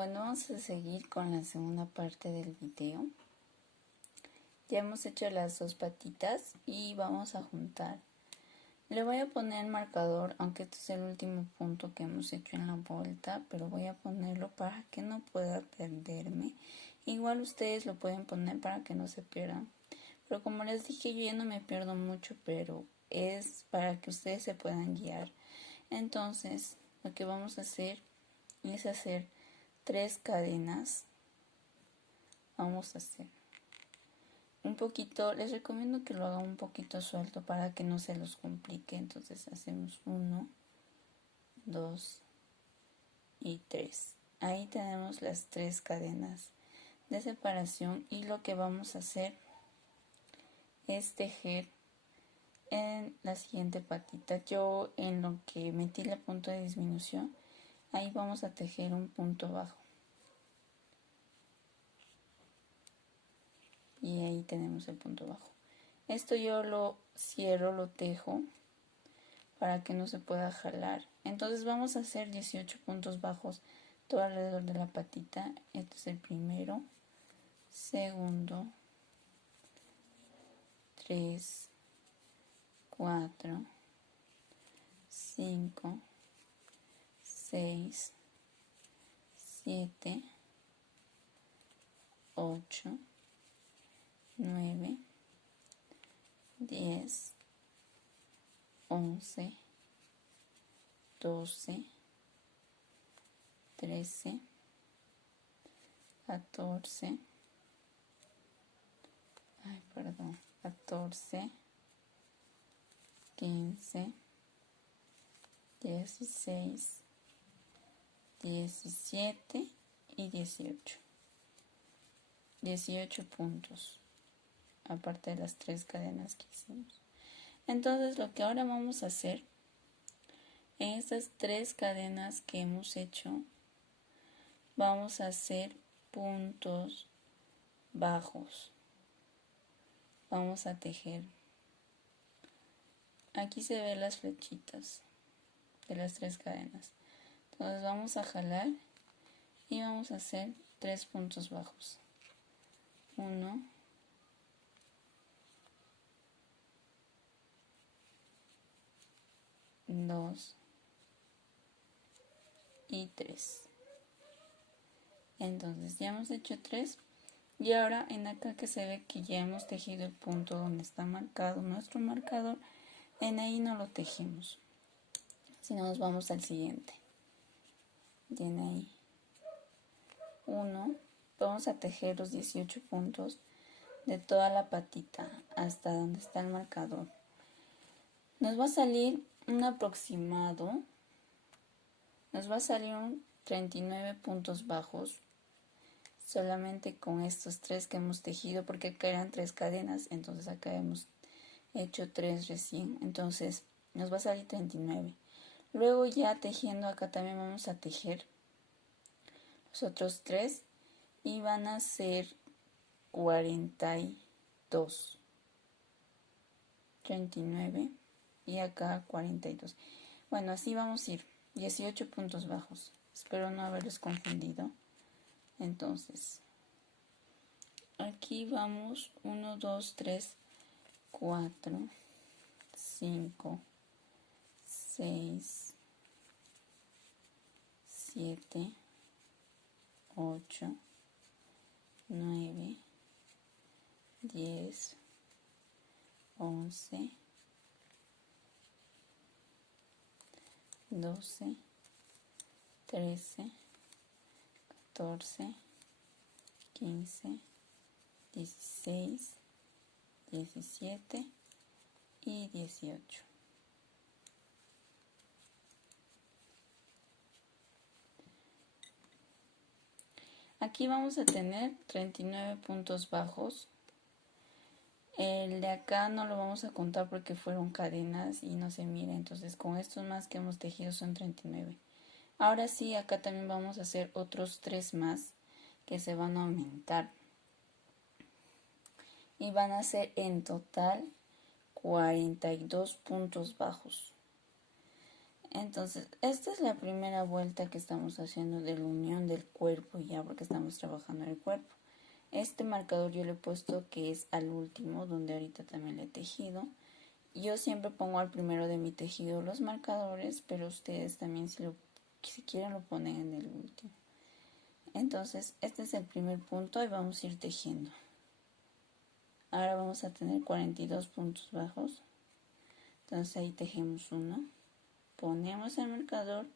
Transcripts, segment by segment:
Bueno, vamos a seguir con la segunda parte del video. Ya hemos hecho las dos patitas y vamos a juntar. Le voy a poner marcador, aunque este es el último punto que hemos hecho en la vuelta, pero voy a ponerlo para que no pueda perderme. Igual ustedes lo pueden poner para que no se pierdan. Pero como les dije, yo ya no me pierdo mucho, pero es para que ustedes se puedan guiar. Entonces, lo que vamos a hacer es hacer 3 cadenas. Vamos a hacer un poquito, les recomiendo que lo hagan un poquito suelto para que no se los complique. Entonces hacemos 1, 2 y 3. Ahí tenemos las 3 cadenas de separación y lo que vamos a hacer es tejer en la siguiente patita. Yo en lo que metí el punto de disminución, ahí vamos a tejer un punto bajo. Y ahí tenemos el punto bajo. Esto yo lo cierro, lo tejo para que no se pueda jalar. Entonces vamos a hacer 18 puntos bajos todo alrededor de la patita. Este es el primero, segundo, 3, 4, 5, 6, 7, 8, 9, 10, 11, 12, 13, 14, 14, 15, 16, 17 y 18. 18 puntos, aparte de las 3 cadenas que hicimos. Entonces lo que ahora vamos a hacer, en estas 3 cadenas que hemos hecho, vamos a hacer puntos bajos. Vamos a tejer. Aquí se ven las flechitas de las 3 cadenas. Entonces vamos a jalar y vamos a hacer 3 puntos bajos. 1, 2 y 3. Entonces ya hemos hecho 3 y ahora en acá que se ve que ya hemos tejido el punto donde está marcado nuestro marcador, en ahí no lo tejimos, sino nos vamos al siguiente. Y en ahí 1, vamos a tejer los 18 puntos de toda la patita hasta donde está el marcador. Nos va a salir un aproximado, nos va a salir un 39 puntos bajos solamente con estos 3 que hemos tejido, porque acá eran 3 cadenas, entonces acá hemos hecho 3 recién, entonces nos va a salir 39. Luego ya tejiendo acá también vamos a tejer los otros 3 y van a ser 42, 39 y acá 42. Bueno, así vamos a ir 18 puntos bajos. Espero no haberlos confundido. Entonces, aquí vamos 1, 2, 3, 4, 5, 6, 7, 8, 9, 10, 11, 12, 13, 14, 15, 16, 17 y 18. Aquí vamos a tener 39 puntos bajos. El de acá no lo vamos a contar porque fueron cadenas y no se mira, entonces con estos más que hemos tejido son 39. Ahora sí, acá también vamos a hacer otros 3 más que se van a aumentar. Y van a ser en total 42 puntos bajos. Entonces, esta es la primera vuelta que estamos haciendo de la unión del cuerpo ya, porque estamos trabajando el cuerpo. Este marcador yo le he puesto que es al último, donde ahorita también le he tejido. Yo siempre pongo al primero de mi tejido los marcadores, pero ustedes también si quieren lo ponen en el último. Entonces, este es el primer punto y vamos a ir tejiendo. Ahora vamos a tener 42 puntos bajos. Entonces ahí tejemos uno. Ponemos el marcador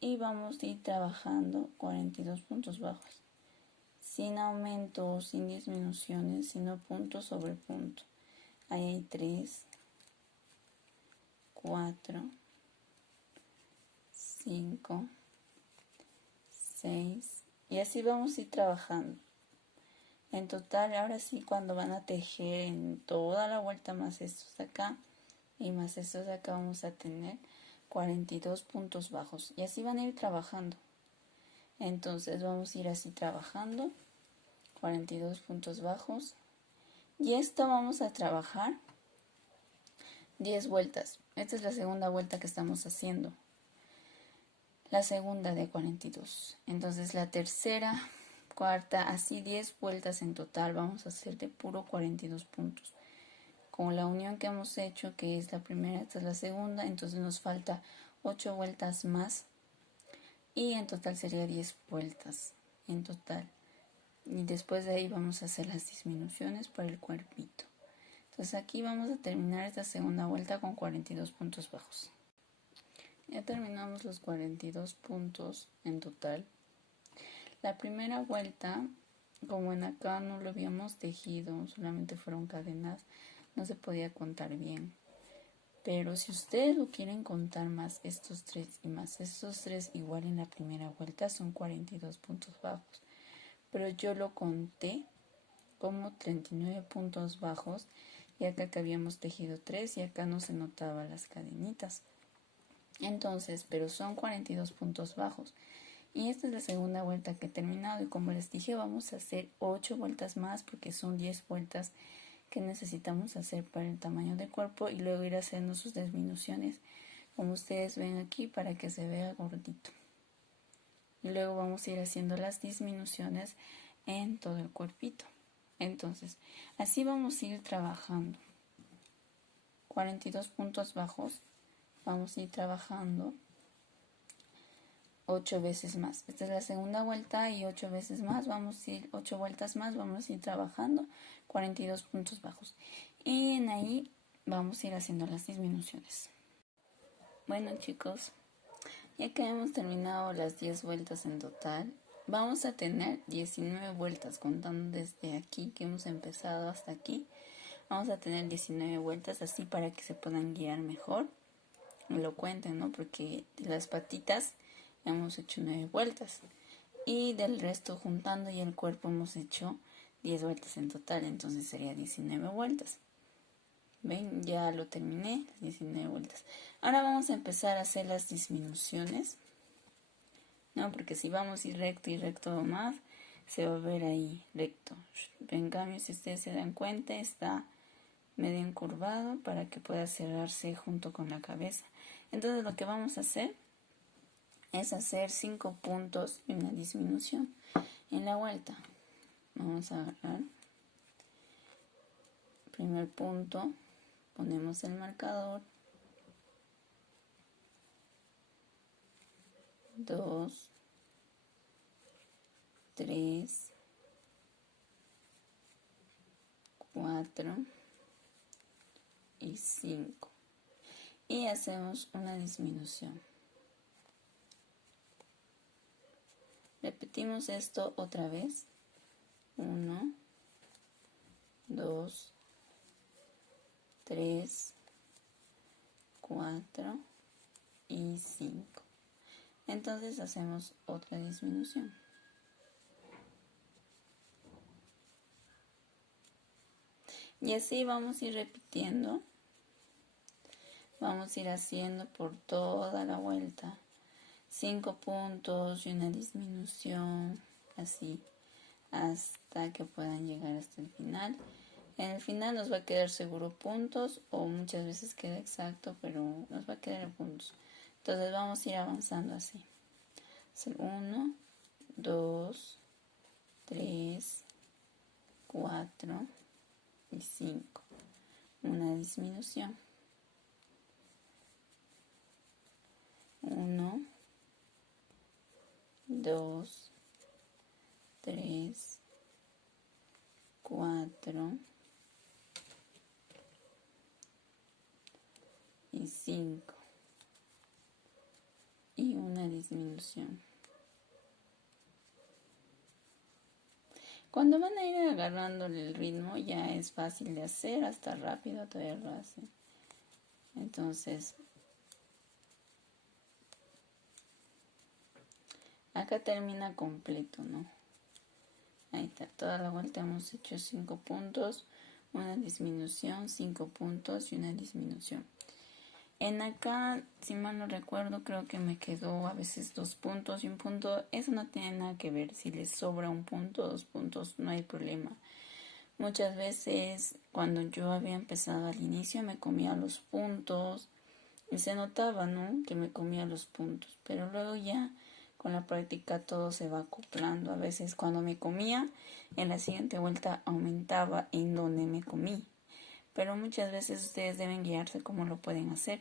y vamos a ir trabajando 42 puntos bajos. Sin aumentos, sin disminuciones, sino punto sobre punto. Ahí hay 3, 4, 5, 6 y así vamos a ir trabajando. En total, ahora sí, cuando van a tejer en toda la vuelta más estos de acá y más estos de acá, vamos a tener 42 puntos bajos y así van a ir trabajando. Entonces vamos a ir así trabajando 42 puntos bajos y esto vamos a trabajar 10 vueltas. Esta es la segunda vuelta que estamos haciendo, la segunda de 42. Entonces la tercera, cuarta, así 10 vueltas en total vamos a hacer de puro 42 puntos. Con la unión que hemos hecho, que es la primera, esta es la segunda, entonces nos falta 8 vueltas más y en total sería 10 vueltas en total. Y después de ahí vamos a hacer las disminuciones para el cuerpito. Entonces aquí vamos a terminar esta segunda vuelta con 42 puntos bajos. Ya terminamos los 42 puntos en total. La primera vuelta, como en acá no lo habíamos tejido, solamente fueron cadenas, no se podía contar bien. Pero si ustedes lo quieren contar más estos 3 y más estos 3, igual en la primera vuelta son 42 puntos bajos. Pero yo lo conté como 39 puntos bajos y acá que habíamos tejido 3 y acá no se notaban las cadenitas. Entonces, pero son 42 puntos bajos. Y esta es la segunda vuelta que he terminado y como les dije vamos a hacer 8 vueltas más porque son 10 vueltas que necesitamos hacer para el tamaño del cuerpo y luego ir haciendo sus disminuciones como ustedes ven aquí para que se vea gordito. Y luego vamos a ir haciendo las disminuciones en todo el cuerpito. Entonces, así vamos a ir trabajando. 42 puntos bajos, vamos a ir trabajando 8 veces más. Esta es la segunda vuelta y 8 veces más, vamos a ir 8 vueltas más, vamos a ir trabajando 42 puntos bajos. Y en ahí vamos a ir haciendo las disminuciones. Bueno chicos, ya que hemos terminado las 10 vueltas en total, vamos a tener 19 vueltas contando desde aquí que hemos empezado hasta aquí. Vamos a tener 19 vueltas así para que se puedan guiar mejor. Lo cuenten, ¿no? Porque de las patitas hemos hecho 9 vueltas y del resto juntando y el cuerpo hemos hecho 10 vueltas en total, entonces sería 19 vueltas. ¿Ven? Ya lo terminé, 19 vueltas. Ahora vamos a empezar a hacer las disminuciones, ¿no? Porque si vamos a ir recto y recto más, se va a ver ahí recto. En cambio, si ustedes se dan cuenta, está medio encurvado para que pueda cerrarse junto con la cabeza. Entonces lo que vamos a hacer es hacer 5 puntos y una disminución en la vuelta. Vamos a agarrar primer punto, ponemos el marcador, 2, 3, 4 y 5 y hacemos una disminución. Repetimos esto otra vez. 1, 2, 3, 4 y 5. Entonces hacemos otra disminución. Y así vamos a ir repitiendo. Vamos a ir haciendo por toda la vuelta 5 puntos y una disminución, así hasta que puedan llegar hasta el final. En el final nos va a quedar seguro puntos o muchas veces queda exacto, pero nos va a quedar puntos. Entonces vamos a ir avanzando así. 1, 2, 3, 4 y 5. Una disminución. 1, 2, 3, 4 y 5. Y una disminución. Cuando van a ir agarrando el ritmo ya es fácil de hacer, hasta rápido todavía lo hacen. Entonces, acá termina completo, ¿no? Ahí está, toda la vuelta hemos hecho 5 puntos, una disminución, 5 puntos y una disminución. En acá, si mal no recuerdo, creo que me quedó a veces 2 puntos y 1 punto. Eso no tiene nada que ver. Si les sobra 1 punto, 2 puntos, no hay problema. Muchas veces, cuando yo había empezado al inicio, me comía los puntos. Y se notaba, ¿no? Que me comía los puntos. Pero luego ya, con la práctica, todo se va acoplando. A veces cuando me comía, en la siguiente vuelta aumentaba en donde me comí. Pero muchas veces ustedes deben guiarse cómo lo pueden hacer.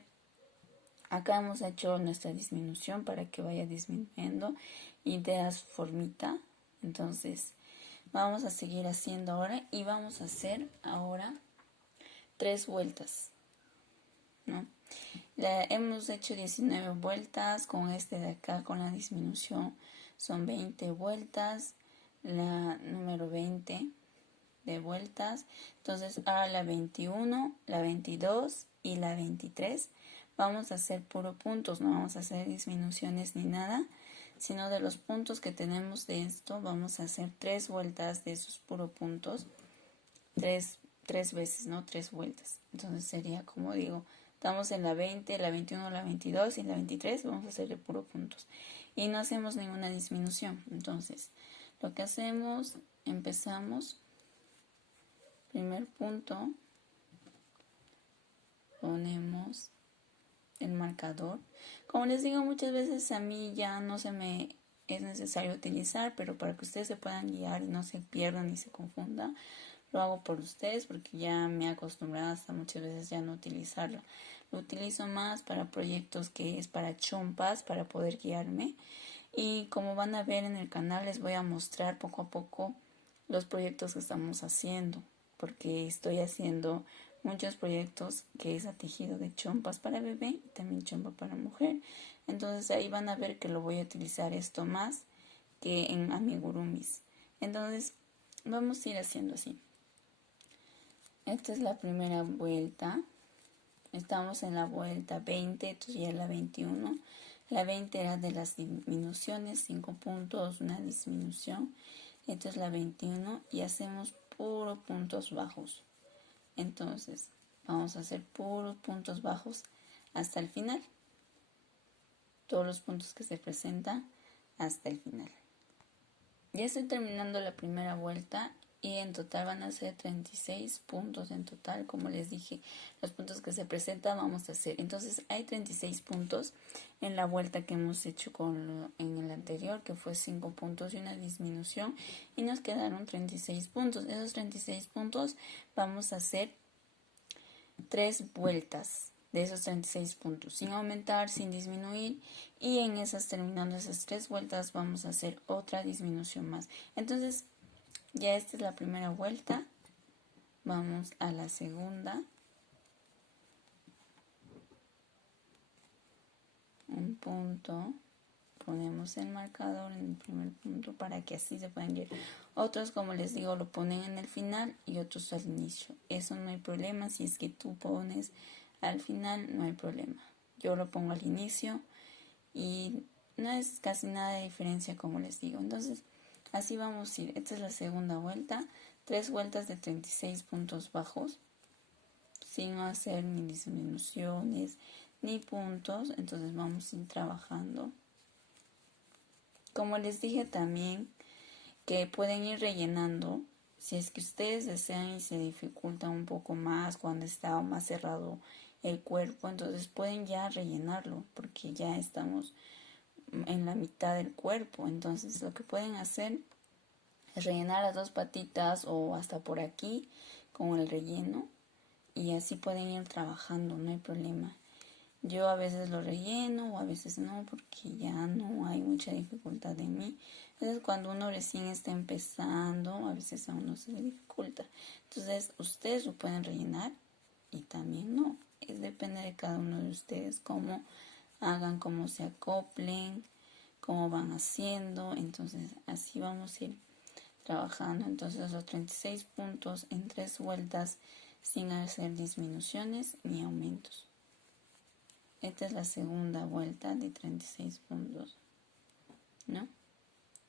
Acá hemos hecho nuestra disminución para que vaya disminuyendo y de formita. Entonces vamos a seguir haciendo ahora y vamos a hacer ahora 3 vueltas, ¿no? Hemos hecho 19 vueltas, con este de acá, con la disminución son 20 vueltas, la número 20 de vueltas. Entonces ahora la 21, la 22 y la 23 vamos a hacer puro puntos, no vamos a hacer disminuciones ni nada, sino de los puntos que tenemos de esto vamos a hacer 3 vueltas de esos puro puntos, 3 veces, ¿no? 3 vueltas. Entonces sería, como digo, estamos en la 20, la 21, la 22 y la 23, vamos a hacer de puro puntos. Y no hacemos ninguna disminución. Entonces, lo que hacemos, empezamos, primer punto, ponemos el marcador. Como les digo, muchas veces a mí ya no se me es necesario utilizar, pero para que ustedes se puedan guiar y no se pierdan ni se confundan, lo hago por ustedes porque ya me he acostumbrado hasta muchas veces ya no utilizarlo. Lo utilizo más para proyectos que es para chompas, para poder guiarme. Y como van a ver en el canal, les voy a mostrar poco a poco los proyectos que estamos haciendo, porque estoy haciendo muchos proyectos que es a tejido de chompas para bebé y también chompa para mujer. Entonces ahí van a ver que lo voy a utilizar esto más que en amigurumis. Entonces vamos a ir haciendo así. Esta es la primera vuelta. Estamos en la vuelta 20, entonces ya la 21. La 20 era de las disminuciones, 5 puntos, una disminución. Esta es la 21 y hacemos puro puntos bajos. Entonces, vamos a hacer puros puntos bajos hasta el final. Todos los puntos que se presentan hasta el final. Ya estoy terminando la primera vuelta y en total van a ser 36 puntos en total. Como les dije, los puntos que se presentan vamos a hacer. Entonces hay 36 puntos en la vuelta que hemos hecho en el anterior, que fue 5 puntos y una disminución. Y nos quedaron 36 puntos. Esos 36 puntos vamos a hacer 3 vueltas de esos 36 puntos, sin aumentar, sin disminuir, y en esas, terminando esas 3 vueltas, vamos a hacer otra disminución más. Entonces, ya esta es la primera vuelta, vamos a la segunda, un punto, ponemos el marcador en el primer punto para que así se puedan ir. Otros, como les digo, lo ponen en el final y otros al inicio. Eso no hay problema, si es que tú pones al final, no hay problema. Yo lo pongo al inicio y no es casi nada de diferencia, como les digo. Entonces, así vamos a ir. Esta es la segunda vuelta. 3 vueltas de 36 puntos bajos, sin hacer ni disminuciones ni puntos. Entonces vamos a ir trabajando. Como les dije también, que pueden ir rellenando. Si es que ustedes desean y se dificulta un poco más cuando está más cerrado el cuerpo, entonces pueden ya rellenarlo porque ya estamos en la mitad del cuerpo. Entonces lo que pueden hacer es rellenar las dos patitas o hasta por aquí con el relleno y así pueden ir trabajando, no hay problema. Yo a veces lo relleno o a veces no porque ya no hay mucha dificultad en mí. Entonces cuando uno recién está empezando, a veces a uno se le dificulta. Entonces ustedes lo pueden rellenar y también no. Depende de cada uno de ustedes cómo hagan, cómo se acoplen, cómo van haciendo. Entonces así vamos a ir trabajando. Entonces los 36 puntos en 3 vueltas sin hacer disminuciones ni aumentos. Esta es la segunda vuelta de 36 puntos, ¿no?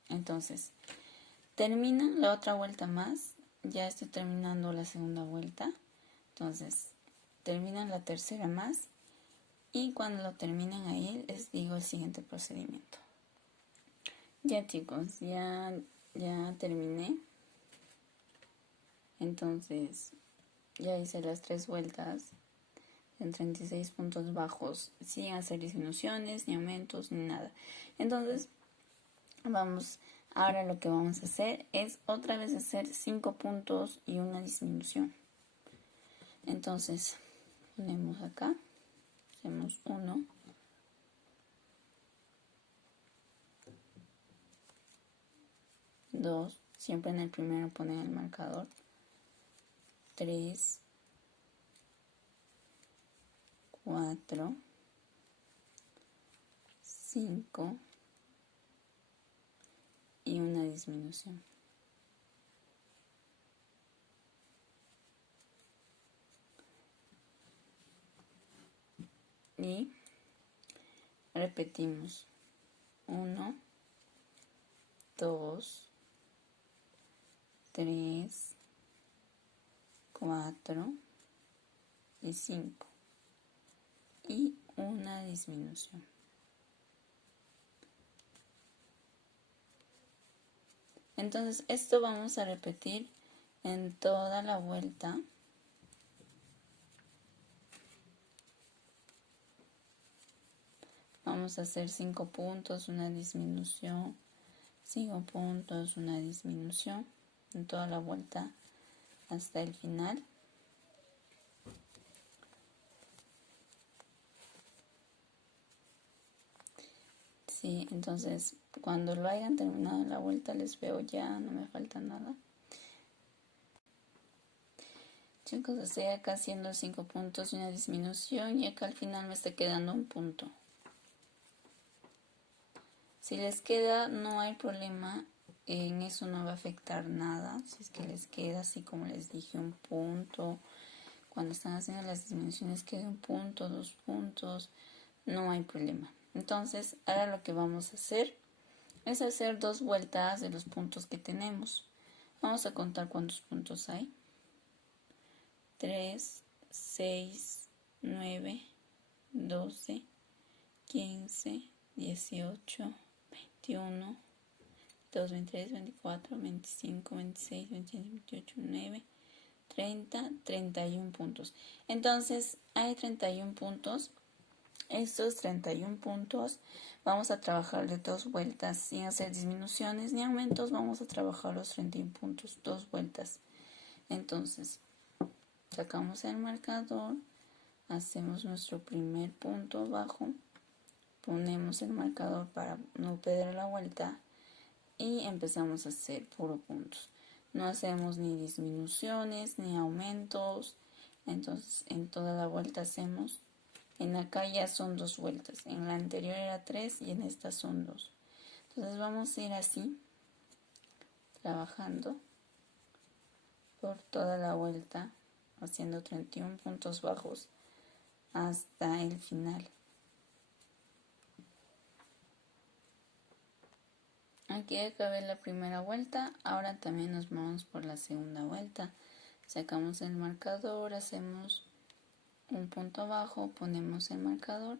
Entonces, terminan la otra vuelta más. Ya estoy terminando la segunda vuelta. Entonces, terminan la tercera más. Y cuando lo terminen ahí, les digo el siguiente procedimiento. Ya chicos, ya terminé. Entonces, ya hice las 3 vueltas en 36 puntos bajos sin hacer disminuciones, ni aumentos, ni nada. Entonces, ahora lo que vamos a hacer es otra vez hacer 5 puntos y una disminución. Entonces, ponemos acá, hacemos 1, 2, siempre en el primero ponen el marcador, 3, 4, 5 y una disminución. Y repetimos 1, 2, 3, 4 y 5 y una disminución. Entonces esto vamos a repetir en toda la vuelta. Vamos a hacer 5 puntos, una disminución, 5 puntos, una disminución en toda la vuelta hasta el final. Sí, entonces cuando lo hayan terminado la vuelta les veo ya, no me falta nada. Chicos, estoy acá haciendo 5 puntos y una disminución y acá al final me está quedando un punto. Si les queda, no hay problema, en eso no va a afectar nada. Si es que les queda así como les dije, un punto, cuando están haciendo las disminuciones queda un punto, 2 puntos, no hay problema. Entonces, ahora lo que vamos a hacer es hacer 2 vueltas de los puntos que tenemos. Vamos a contar cuántos puntos hay. 3, 6, 9, 12, 15, 18, 21, 22, 23, 24, 25, 26, 27, 28, 9, 30, 31 puntos. Entonces, hay 31 puntos. Estos 31 puntos vamos a trabajar de 2 vueltas sin hacer disminuciones ni aumentos. Vamos a trabajar los 31 puntos, 2 vueltas. Entonces, sacamos el marcador, hacemos nuestro primer punto bajo, ponemos el marcador para no perder la vuelta y empezamos a hacer puro puntos. No hacemos ni disminuciones ni aumentos. Entonces, en toda la vuelta hacemos. En acá ya son 2 vueltas. En la anterior era 3 y en esta son 2. Entonces vamos a ir así, trabajando por toda la vuelta, haciendo 31 puntos bajos hasta el final. Aquí acabé la primera vuelta, ahora también nos vamos por la segunda vuelta. Sacamos el marcador, hacemos un punto bajo, ponemos el marcador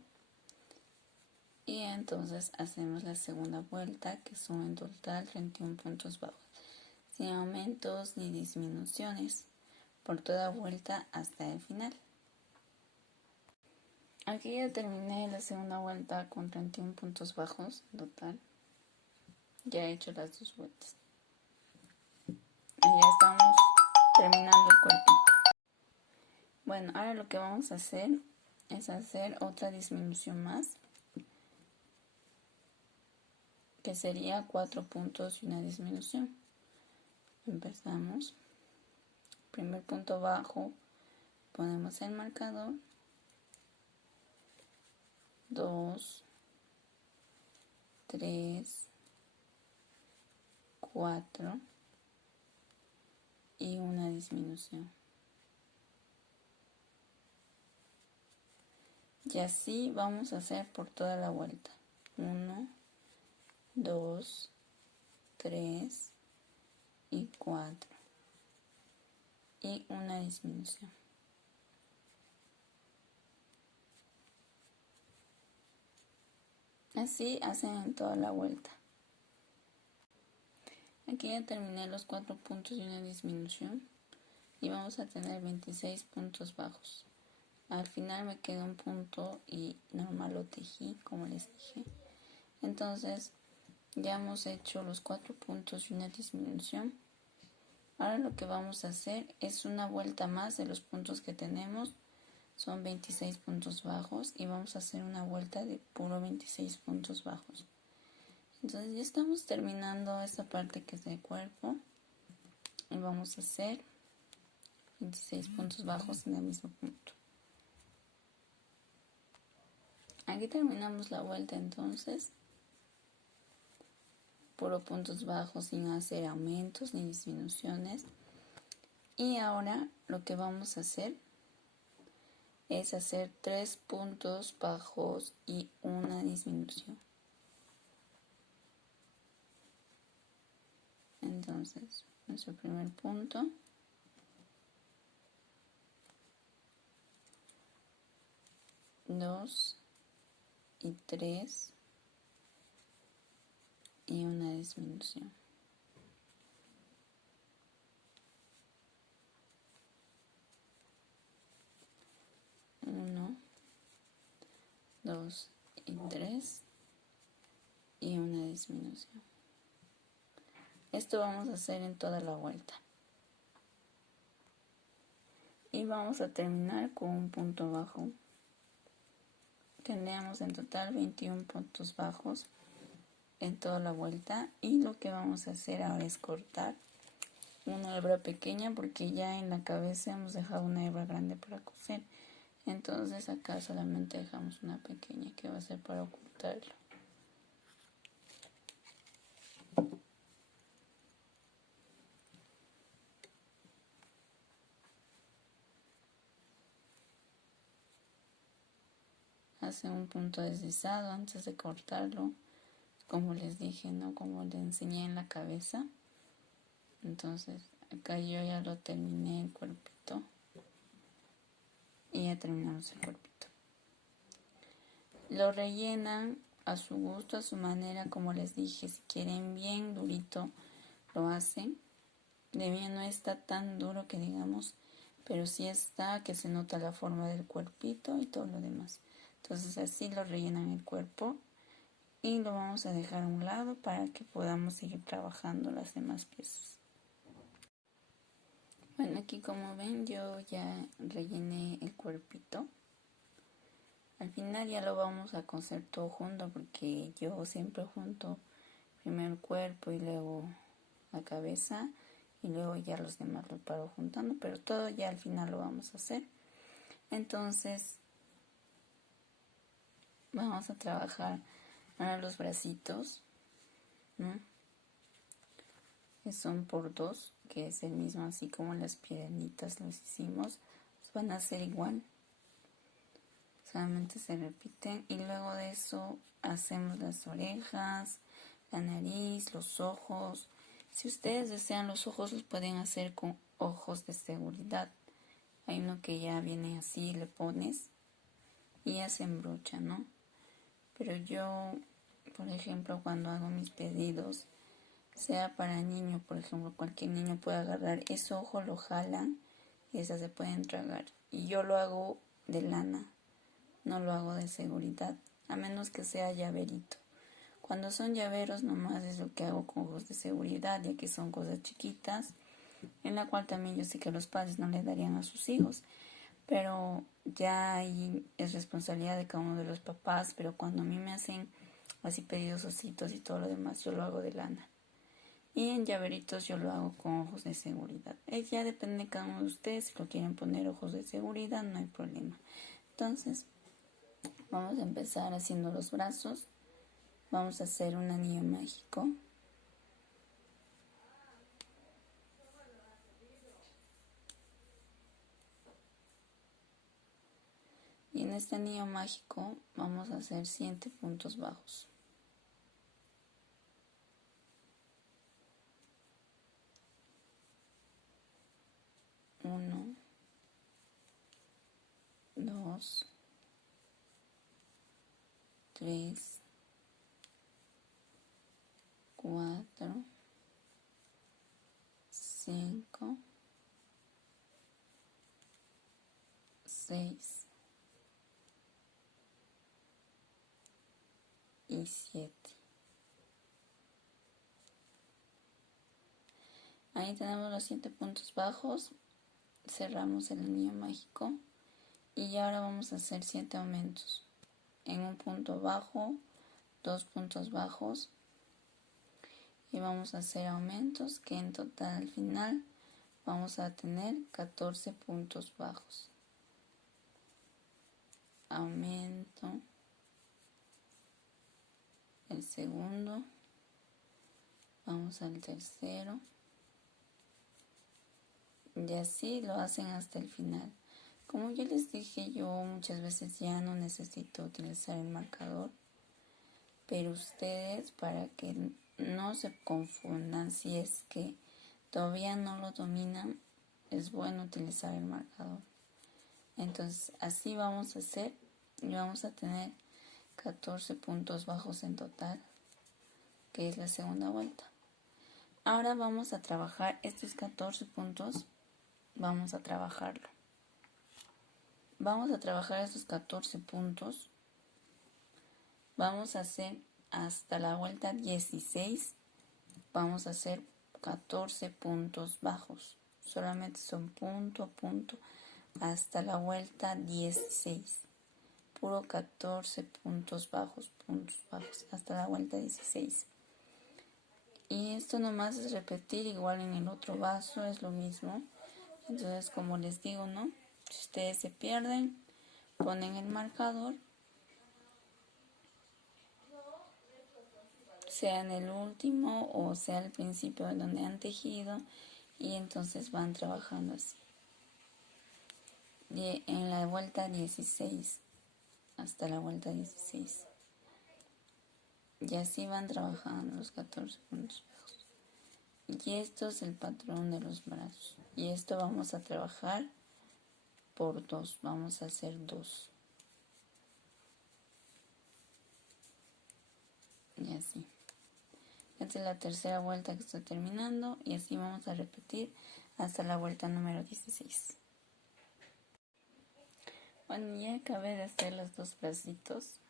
y entonces hacemos la segunda vuelta, que son en total 31 puntos bajos, sin aumentos ni disminuciones, por toda vuelta hasta el final. Aquí ya terminé la segunda vuelta con 31 puntos bajos en total. Ya he hecho las dos vueltas. Y ya estamos terminando el cuerpito. Bueno, ahora lo que vamos a hacer es hacer otra disminución más, que sería 4 puntos y una disminución. Empezamos. Primer punto bajo, ponemos el marcador. 2, 3, 4 y una disminución. Y así vamos a hacer por toda la vuelta. 1, 2, 3 y 4 y una disminución. Así hacen en toda la vuelta. Aquí ya terminé los 4 puntos y una disminución y vamos a tener 26 puntos bajos. Al final me queda un punto y normal lo tejí, como les dije. Entonces ya hemos hecho los 4 puntos y una disminución. Ahora lo que vamos a hacer es una vuelta más de los puntos que tenemos. Son 26 puntos bajos y vamos a hacer una vuelta de puro 26 puntos bajos. Entonces ya estamos terminando esta parte que es de cuerpo y vamos a hacer 26 puntos bajos en el mismo punto. Aquí terminamos la vuelta entonces, puro puntos bajos sin hacer aumentos ni disminuciones. Y ahora lo que vamos a hacer es hacer 3 puntos bajos y una disminución. Entonces, nuestro primer punto, dos y 3 y una disminución. 1, 2 y 3 y una disminución. Esto vamos a hacer en toda la vuelta. Y vamos a terminar con un punto bajo. Tendríamos en total 21 puntos bajos en toda la vuelta. Y lo que vamos a hacer ahora es cortar una hebra pequeña porque ya en la cabeza hemos dejado una hebra grande para coser. Entonces acá solamente dejamos una pequeña que va a ser para ocultarlo. Hace un punto deslizado antes de cortarlo, como les dije, ¿no? Como les enseñé en la cabeza. Entonces acá yo ya lo terminé el cuerpito y ya terminamos el cuerpito. Lo rellenan a su gusto, a su manera, como les dije. Si quieren bien durito lo hacen. De mí no está tan duro que digamos, pero sí está que se nota la forma del cuerpito y todo lo demás. Entonces así lo rellenan el cuerpo y lo vamos a dejar a un lado para que podamos seguir trabajando las demás piezas. Bueno, aquí como ven yo ya rellené el cuerpito. Al final ya lo vamos a coser todo junto porque yo siempre junto primero el cuerpo y luego la cabeza y luego ya los demás los paro juntando, pero todo ya al final lo vamos a hacer. Entonces vamos a trabajar ahora los bracitos, ¿no? Que son por 2, que es el mismo así como las piernitas los hicimos, pues van a ser igual, solamente se repiten y luego de eso hacemos las orejas, la nariz, los ojos. Si ustedes desean los ojos los pueden hacer con ojos de seguridad. Hay uno que ya viene así, le pones y ya se embrocha, ¿no? Pero yo, por ejemplo, cuando hago mis pedidos, sea para niño, por ejemplo, cualquier niño puede agarrar ese ojo, lo jalan y esas se pueden tragar. Y yo lo hago de lana, no lo hago de seguridad, a menos que sea llaverito. Cuando son llaveros nomás es lo que hago con ojos de seguridad, ya que son cosas chiquitas, en la cual también yo sé que los padres no le darían a sus hijos, pero ya ahí es responsabilidad de cada uno de los papás. Pero cuando a mí me hacen así pedidos ositos y todo lo demás, yo lo hago de lana. Y en llaveritos yo lo hago con ojos de seguridad. Ya depende de cada uno de ustedes, si lo quieren poner ojos de seguridad no hay problema. Entonces vamos a empezar haciendo los brazos. Vamos a hacer un anillo mágico. Y en este anillo mágico vamos a hacer 7 puntos bajos. 1, 2, 3, 4, 5, 6 y 7. Ahí tenemos los 7 puntos bajos. Cerramos el anillo mágico y ahora vamos a hacer 7 aumentos. En un punto bajo, 2 puntos bajos, y vamos a hacer aumentos que en total al final vamos a tener 14 puntos bajos. Aumento, el segundo, vamos al tercero, y así lo hacen hasta el final. Como ya les dije, yo muchas veces ya no necesito utilizar el marcador, pero ustedes, para que no se confundan, si es que todavía no lo dominan, es bueno utilizar el marcador. Entonces así vamos a hacer y vamos a tener 14 puntos bajos en total, que es la segunda vuelta. Ahora vamos a trabajar estos 14 puntos, vamos a trabajarlo. Vamos a trabajar estos 14 puntos, vamos a hacer hasta la vuelta 16, vamos a hacer 14 puntos bajos, solamente son punto a punto hasta la vuelta 16, puro 14 puntos bajos, hasta la vuelta 16. Y esto nomás es repetir, igual en el otro vaso es lo mismo. Entonces, como les digo, ¿no? Si ustedes se pierden, ponen el marcador, sea en el último o sea al principio donde han tejido, y entonces van trabajando así. Y en la vuelta 16, hasta la vuelta 16. Y así van trabajando los 14 puntos bajos. Y esto es el patrón de los brazos. Y esto vamos a trabajar por 2. Vamos a hacer 2. Y así. Esta es la tercera vuelta que estoy terminando. Y así vamos a repetir hasta la vuelta número 16. Bueno, ya acabé de hacer los 2 bracitos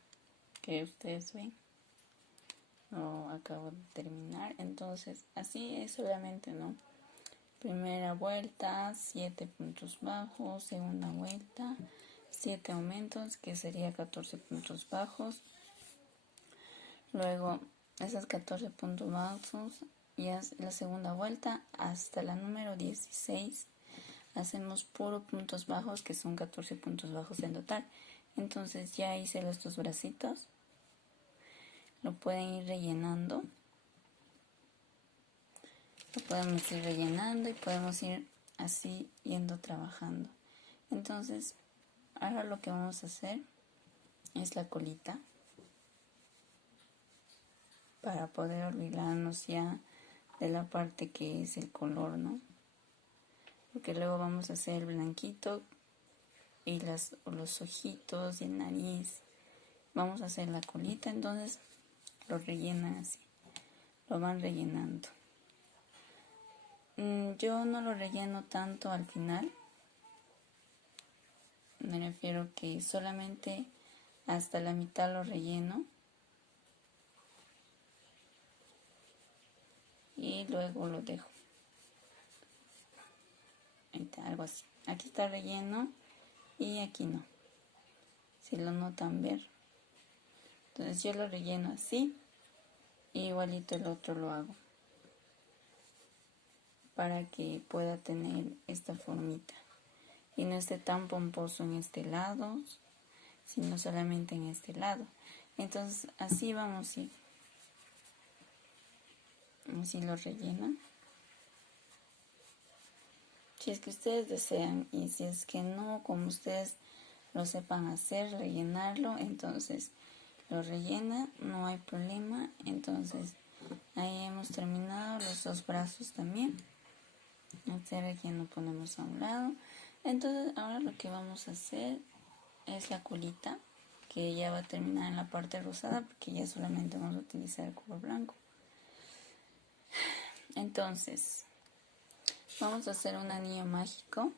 que ustedes ven. Lo acabo de terminar. Entonces así es solamente, ¿no? Primera vuelta, 7 puntos bajos. Segunda vuelta, 7 aumentos, que sería 14 puntos bajos. Luego esos 14 puntos bajos, y la segunda vuelta hasta la número 16 hacemos puro puntos bajos, que son 14 puntos bajos en total. Entonces ya hice los 2 bracitos. Lo pueden ir rellenando. Lo podemos ir rellenando y podemos ir así yendo trabajando. Entonces, ahora lo que vamos a hacer es la colita, para poder olvidarnos ya de la parte que es el color, ¿no? Porque luego vamos a hacer el blanquito y los ojitos y el nariz. Vamos a hacer la colita, entonces lo rellenan así, lo van rellenando. Yo no lo relleno tanto al final. Me refiero que solamente hasta la mitad lo relleno y luego lo dejo. Ahí está, algo así. Aquí está relleno y aquí no, si lo notan ver. Entonces yo lo relleno así, y igualito el otro lo hago para que pueda tener esta formita y no esté tan pomposo en este lado, sino solamente en este lado. Entonces así vamos a ir, así lo rellenan. Si es que ustedes desean, y si es que no, como ustedes lo sepan hacer, rellenarlo, entonces lo rellena, no hay problema. Entonces ahí hemos terminado los dos brazos también. Este relleno ponemos a un lado. Entonces ahora lo que vamos a hacer es la colita, que ya va a terminar en la parte rosada porque ya solamente vamos a utilizar el color blanco. Entonces vamos a hacer un anillo mágico.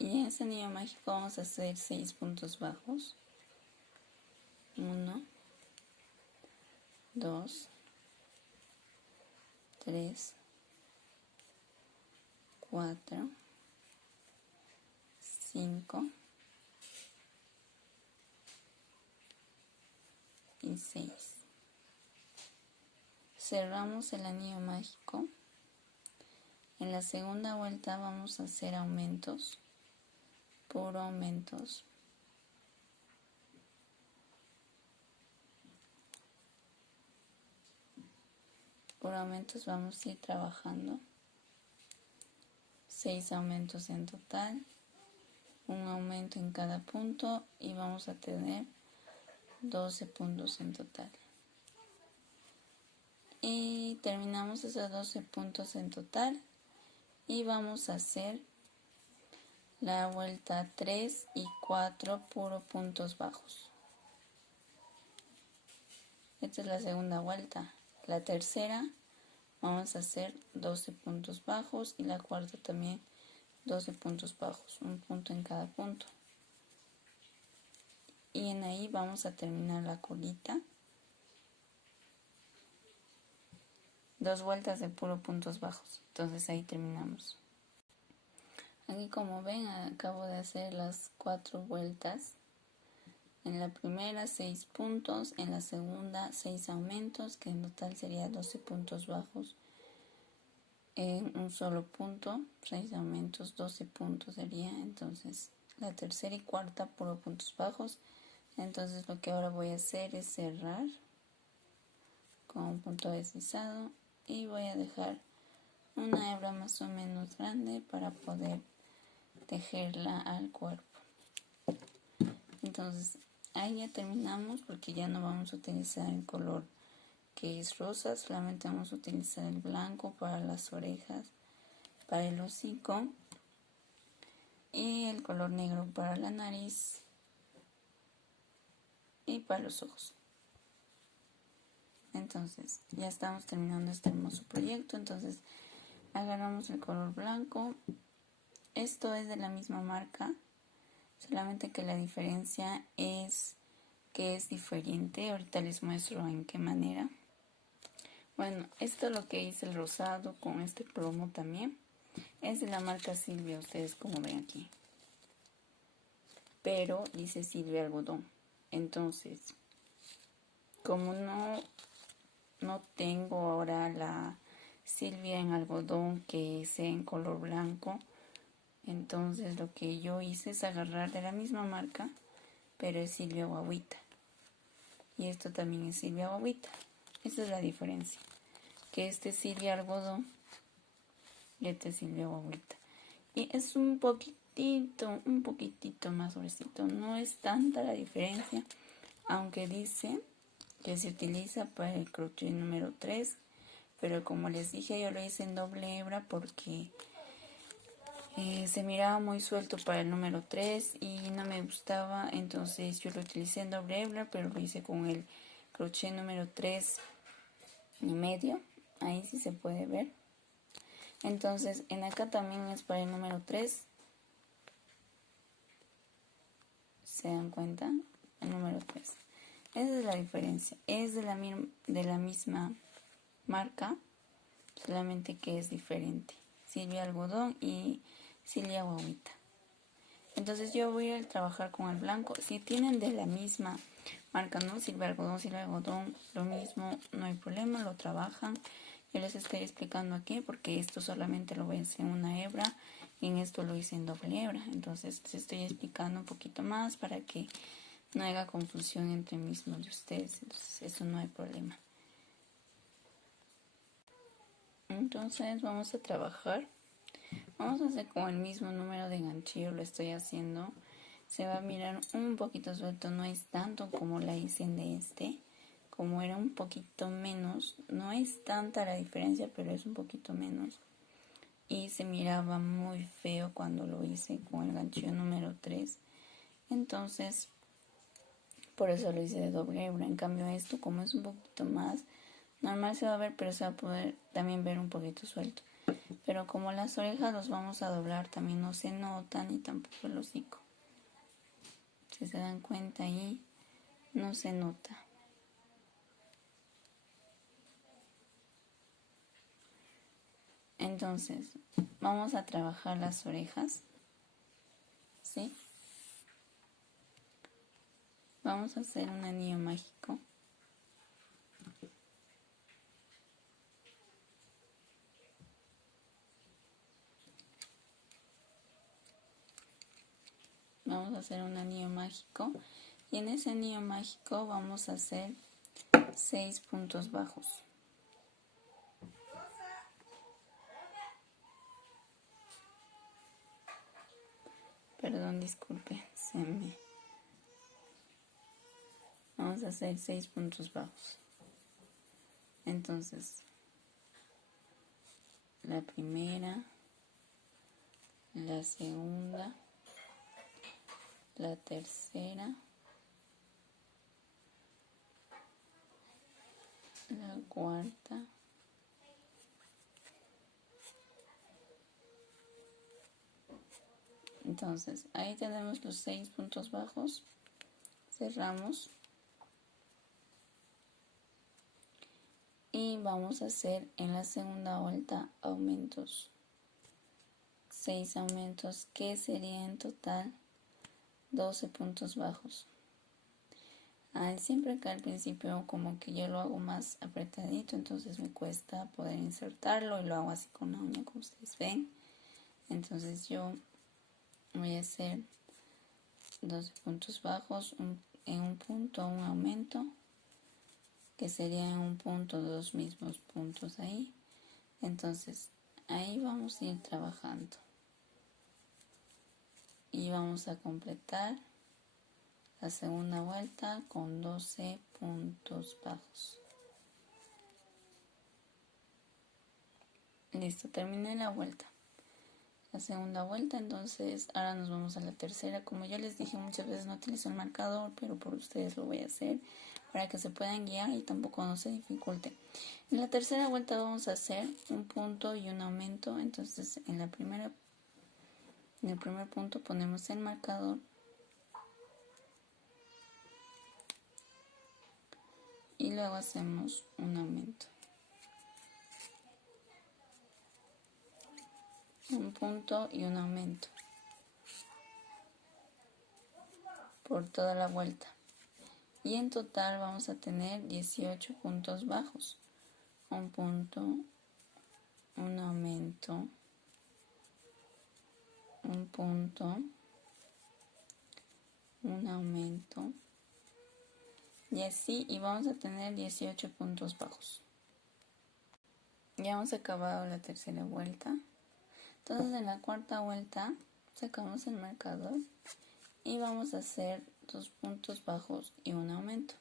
Y en ese anillo mágico vamos a hacer 6 puntos bajos. 1, 2, 3, 4, 5 y 6. Cerramos el anillo mágico. En la segunda vuelta vamos a hacer aumentos, puro aumentos. Por aumentos vamos a ir trabajando. 6 aumentos en total, un aumento en cada punto y vamos a tener 12 puntos en total. Y terminamos esos 12 puntos en total y vamos a hacer la vuelta 3 y 4 puro puntos bajos. Esta es la segunda vuelta. La tercera vamos a hacer 12 puntos bajos y la cuarta también 12 puntos bajos, un punto en cada punto. Y en ahí vamos a terminar la colita. 2 vueltas de puro puntos bajos. Entonces ahí terminamos. Aquí como ven acabo de hacer las 4 vueltas. En la primera 6 puntos, en la segunda 6 aumentos, que en total sería 12 puntos bajos en un solo punto, 6 aumentos, 12 puntos sería. Entonces la tercera y cuarta puro puntos bajos. Entonces lo que ahora voy a hacer es cerrar con un punto deslizado y voy a dejar una hebra más o menos grande para poder tejerla al cuerpo. Entonces ahí ya terminamos porque ya no vamos a utilizar el color que es rosa, solamente vamos a utilizar el blanco para las orejas, para el hocico y el color negro para la nariz y para los ojos. Entonces ya estamos terminando este hermoso proyecto. Entonces agarramos el color blanco. Esto es de la misma marca, solamente que la diferencia es que es diferente. Ahorita les muestro en qué manera. Bueno, esto es lo que hice el rosado con este plomo también. Es de la marca Silvia, ustedes como ven aquí. Pero dice Silvia algodón. Entonces, como no tengo ahora la Silvia en algodón que es en color blanco, entonces lo que yo hice es agarrar de la misma marca, pero es Silvia Guaguita. Y esto también es Silvia Guaguita. Esa es la diferencia. Que este es Silvia algodón y este es Silvia Guaguita. Y es un poquitito más gruesito. No es tanta la diferencia, aunque dice que se utiliza para el crochet número 3, pero como les dije, yo lo hice en doble hebra porque se miraba muy suelto para el número 3 y no me gustaba, entonces yo lo utilicé en doble hebra, pero lo hice con el crochet número 3 y medio. Ahí sí se puede ver. Entonces en acá también es para el número 3. ¿Se dan cuenta? El número 3. Esa es la diferencia. Es de la misma marca, solamente que es diferente. Silvia algodón y Silvia guaguita. Entonces yo voy a trabajar con el blanco. Si tienen de la misma marca, ¿no? Silvia algodón, lo mismo, no hay problema, lo trabajan. Yo les estoy explicando aquí porque esto solamente lo voy a hacer en una hebra y en esto lo hice en doble hebra. Entonces les estoy explicando un poquito más para que no haya confusión entre mismos de ustedes. Entonces eso no hay problema. Entonces vamos a trabajar. Vamos a hacer con el mismo número de ganchillo, lo estoy haciendo. Se va a mirar un poquito suelto, no es tanto como la hice en de este. Como era un poquito menos, no es tanta la diferencia, pero es un poquito menos. Y se miraba muy feo cuando lo hice con el ganchillo número 3. Entonces, por eso lo hice de doble hebra. En cambio esto, como es un poquito más normal, se va a ver, pero se va a poder también ver un poquito suelto. Pero como las orejas los vamos a doblar, también no se notan y tampoco el hocico. Si se dan cuenta ahí, no se nota. Entonces, vamos a trabajar las orejas, ¿sí? Vamos a hacer un anillo mágico. Vamos a hacer un anillo mágico y en ese anillo mágico vamos a hacer 6 puntos bajos. Perdón, disculpe, Vamos a hacer 6 puntos bajos. Entonces, la primera, la segunda, la tercera, la cuarta, entonces ahí tenemos los 6 puntos bajos, cerramos y vamos a hacer en la segunda vuelta aumentos, 6 aumentos, que sería en total 12 puntos bajos. Siempre acá al principio como que yo lo hago más apretadito, entonces me cuesta poder insertarlo y lo hago así con la uña como ustedes ven. Entonces yo voy a hacer 12 puntos bajos, en un punto un aumento, que sería en un punto dos mismos puntos ahí. Entonces ahí vamos a ir trabajando y vamos a completar la segunda vuelta con 12 puntos bajos. Listo, terminé la vuelta. La segunda vuelta, entonces ahora nos vamos a la tercera. Como ya les dije, muchas veces no utilizo el marcador, pero por ustedes lo voy a hacer para que se puedan guiar y tampoco no se dificulte. En la tercera vuelta vamos a hacer un punto y un aumento. Entonces en el primer punto ponemos el marcador y luego hacemos un aumento, un punto y un aumento por toda la vuelta, y en total vamos a tener 18 puntos bajos, un punto, un aumento, un punto, un aumento y así, y vamos a tener 18 puntos bajos. Ya hemos acabado la tercera vuelta. Entonces en la cuarta vuelta sacamos el marcador y vamos a hacer 2 puntos bajos y un aumento.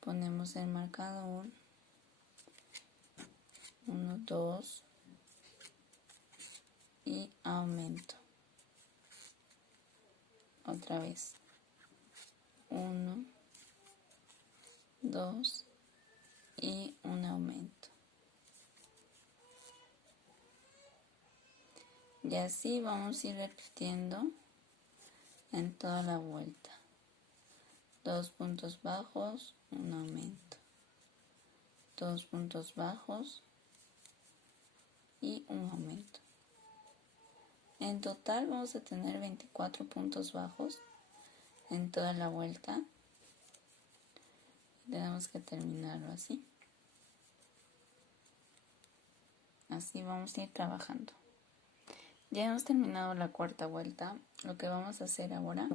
Ponemos el marcador, 1, 2 y aumento. Otra vez, 1, 2 y un aumento. Y así vamos a ir repitiendo en toda la vuelta. 2 puntos bajos, un aumento. 2 puntos bajos y un aumento. En total vamos a tener 24 puntos bajos en toda la vuelta. Tenemos que terminarlo así. Así vamos a ir trabajando. Ya hemos terminado la cuarta vuelta. Lo que vamos a hacer ahora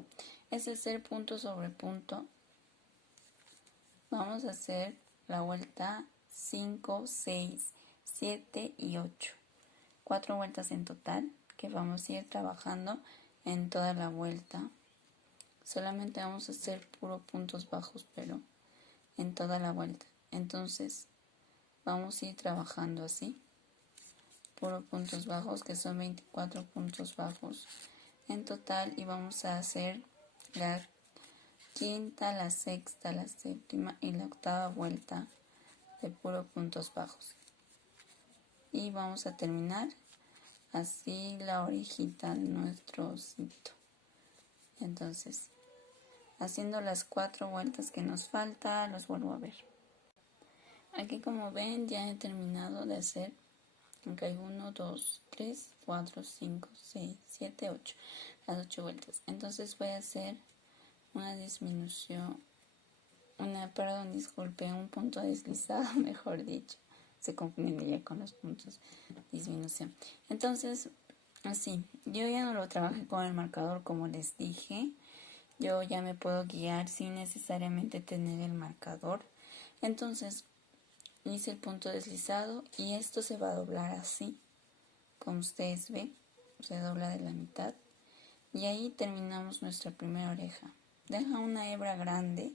es hacer punto sobre punto. Vamos a hacer la vuelta 5, 6, 7 y 8. 4 vueltas en total que vamos a ir trabajando en toda la vuelta. Solamente vamos a hacer puro puntos bajos, pero en toda la vuelta. Entonces vamos a ir trabajando así. Puro puntos bajos, que son 24 puntos bajos en total, y vamos a hacer la quinta, la sexta, la séptima y la octava vuelta de puro puntos bajos. Y vamos a terminar así la orejita de nuestro osito. Entonces, haciendo las 4 vueltas que nos falta, los vuelvo a ver. Aquí, como ven, ya he terminado de hacer. Ok, 1, 2, 3, 4, 5, 6, 7, 8. Las 8 vueltas. Entonces voy a hacer una disminución, un punto deslizado, mejor dicho. Se confunde ya con los puntos disminución. Entonces, así, yo ya no lo trabajé con el marcador como les dije. Yo ya me puedo guiar sin necesariamente tener el marcador. Entonces, hice el punto deslizado y esto se va a doblar así, como ustedes ven, se dobla de la mitad y ahí terminamos nuestra primera oreja. Deja una hebra grande,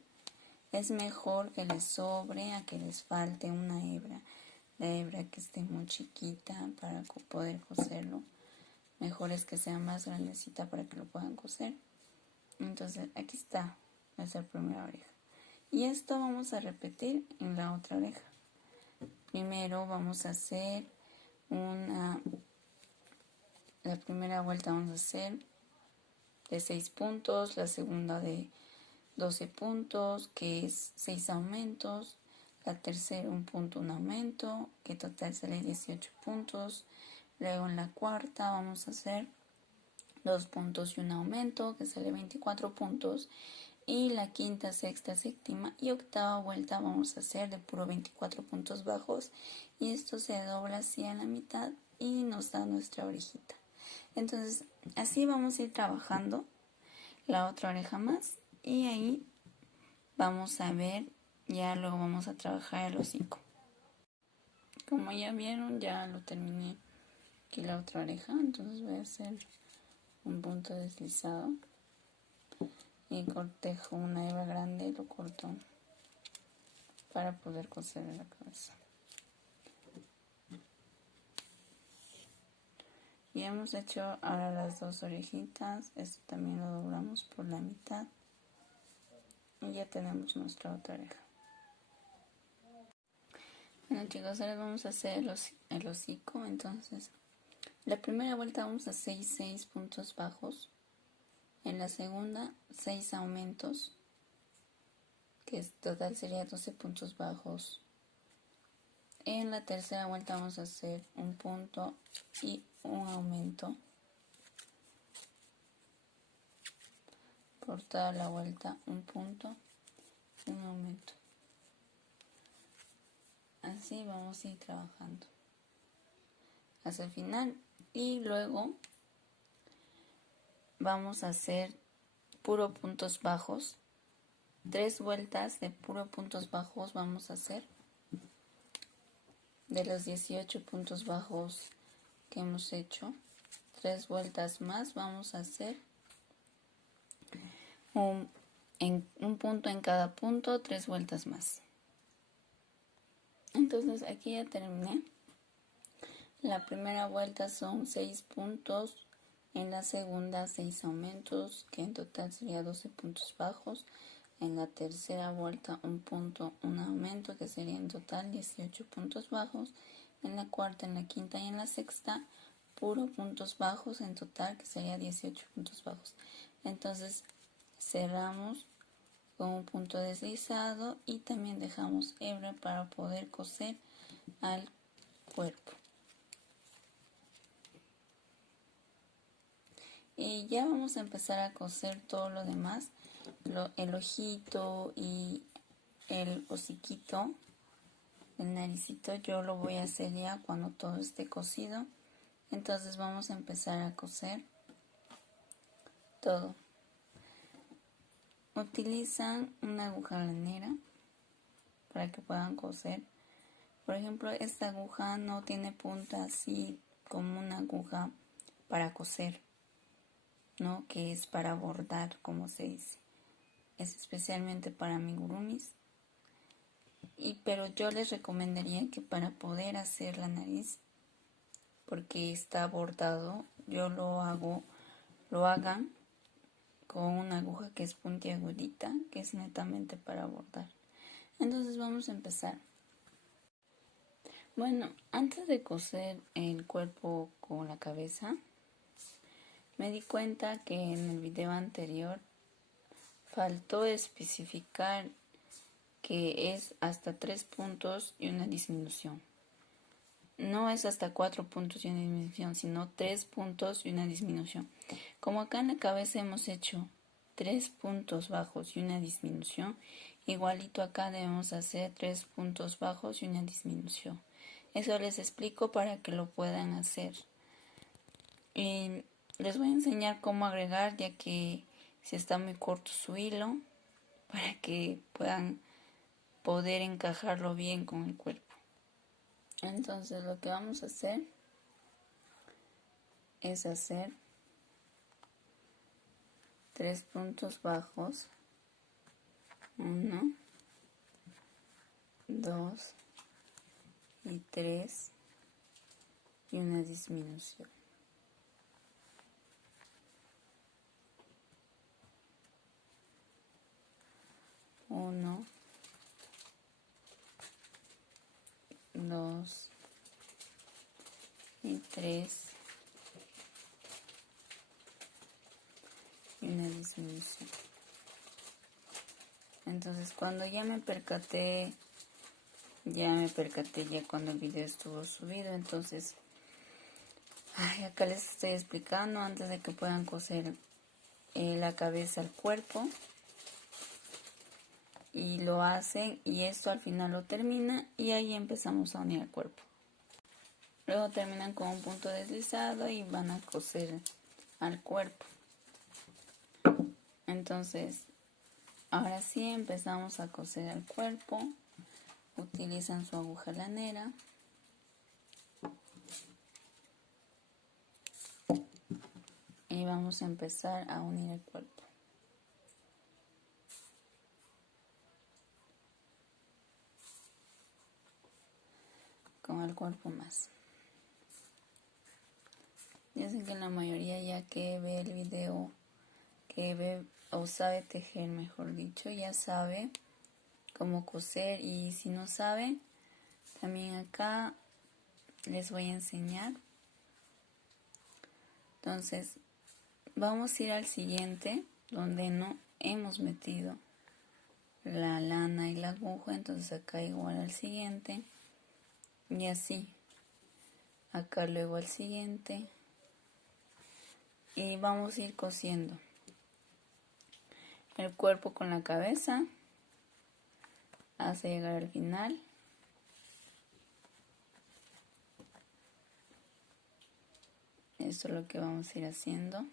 es mejor que les sobre a que les falte una hebra. La hebra que esté muy chiquita para poder coserlo, mejor es que sea más grandecita para que lo puedan coser. Entonces aquí está nuestra primera oreja y esto vamos a repetir en la otra oreja. Primero vamos a hacer la primera vuelta vamos a hacer de 6 puntos, la segunda de 12 puntos, que es 6 aumentos, la tercera un punto, un aumento, que total sale 18 puntos. Luego en la cuarta vamos a hacer 2 puntos y un aumento, que sale 24 puntos. Y la quinta, sexta, séptima y octava vuelta vamos a hacer de puro 24 puntos bajos y esto se dobla así a la mitad y nos da nuestra orejita. Entonces así vamos a ir trabajando la otra oreja más y ahí vamos a ver, ya luego vamos a trabajar el hocico. Como ya vieron, ya lo terminé aquí la otra oreja, entonces voy a hacer un punto deslizado y cortejo una hebra grande, lo corto para poder coser en la cabeza. Y hemos hecho ahora las 2 orejitas, esto también lo doblamos por la mitad y ya tenemos nuestra otra oreja. Bueno chicos, ahora vamos a hacer el hocico. Entonces la primera vuelta vamos a hacer 6 puntos bajos, en la segunda 6 aumentos, que en total sería 12 puntos bajos. En la tercera vuelta vamos a hacer un punto y un aumento por toda la vuelta, un punto, un aumento. Así vamos a ir trabajando hasta el final y luego vamos a hacer puro puntos bajos. 3 vueltas de puro puntos bajos vamos a hacer. De los 18 puntos bajos que hemos hecho, 3 vueltas más vamos a hacer un punto en cada punto, 3 vueltas más. Entonces aquí ya terminé. La primera vuelta son 6 puntos, en la segunda 6 aumentos, que en total sería 12 puntos bajos. En la tercera vuelta un punto, un aumento, que sería en total 18 puntos bajos. En la cuarta, en la quinta y en la sexta, puro puntos bajos en total, que sería 18 puntos bajos. Entonces cerramos con un punto deslizado y también dejamos hebra para poder coser al cuerpo. Y ya vamos a empezar a coser todo lo demás, el ojito y el hociquito, el naricito. Yo lo voy a hacer ya cuando todo esté cosido. Entonces vamos a empezar a coser todo. Utilizan una aguja lanera para que puedan coser. Por ejemplo, esta aguja no tiene punta así como una aguja para coser, ¿no? Que es para bordar, como se dice. Es especialmente para amigurumis. Pero yo les recomendaría que para poder hacer la nariz, porque está bordado, yo lo hagan con una aguja que es puntiagudita, que es netamente para bordar. Entonces vamos a empezar. Bueno, antes de coser el cuerpo con la cabeza, me di cuenta que en el video anterior faltó especificar que es hasta 3 puntos y una disminución. No es hasta 4 puntos y una disminución, sino 3 puntos y una disminución. Como acá en la cabeza hemos hecho 3 puntos bajos y una disminución, igualito acá debemos hacer 3 puntos bajos y una disminución. Eso les explico para que lo puedan hacer. Y les voy a enseñar cómo agregar, ya que si está muy corto su hilo, para que puedan poder encajarlo bien con el cuerpo. Entonces lo que vamos a hacer es hacer 3 puntos bajos, 1, 2 y 3 y una disminución. Uno, 2 y 3 y una disminución. Entonces cuando ya me percaté ya cuando el video estuvo subido. Entonces acá les estoy explicando antes de que puedan coser la cabeza al cuerpo, y lo hacen, y esto al final lo termina y ahí empezamos a unir el cuerpo. Luego terminan con un punto deslizado y van a coser al cuerpo. Entonces ahora sí empezamos a coser al cuerpo. Utilizan su aguja lanera y vamos a empezar a unir el cuerpo con el cuerpo más. Ya sé que la mayoría ya que ve el video, que ve o sabe tejer, mejor dicho, ya sabe cómo coser, y si no sabe, también acá les voy a enseñar. Entonces vamos a ir al siguiente, donde no hemos metido la lana y la aguja. Entonces acá igual al siguiente, y así acá luego al siguiente, y vamos a ir cosiendo el cuerpo con la cabeza hasta llegar al final. Esto es lo que vamos a ir haciendo.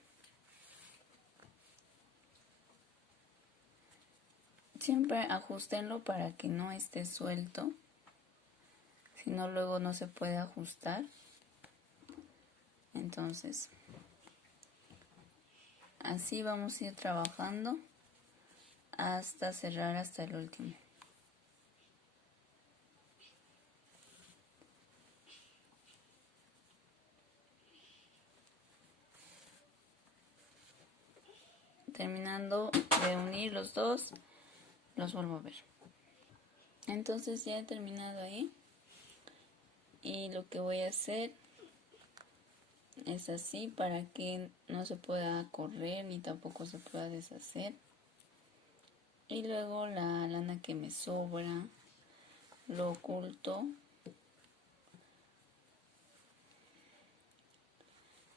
Siempre ajustenlo para que no esté suelto, si no luego no se puede ajustar. Entonces así vamos a ir trabajando hasta cerrar hasta el último. Terminando de unir los dos, los vuelvo a ver. Entonces ya he terminado ahí, y lo que voy a hacer Es así para que no se pueda correr ni tampoco se pueda deshacer. Y luego la lana que me sobra lo oculto